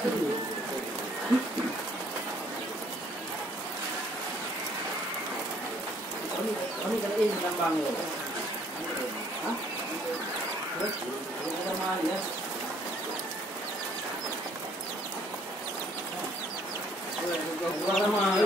Kami kan ini tambang loh. Hah? Terus kita main ya. Gua sama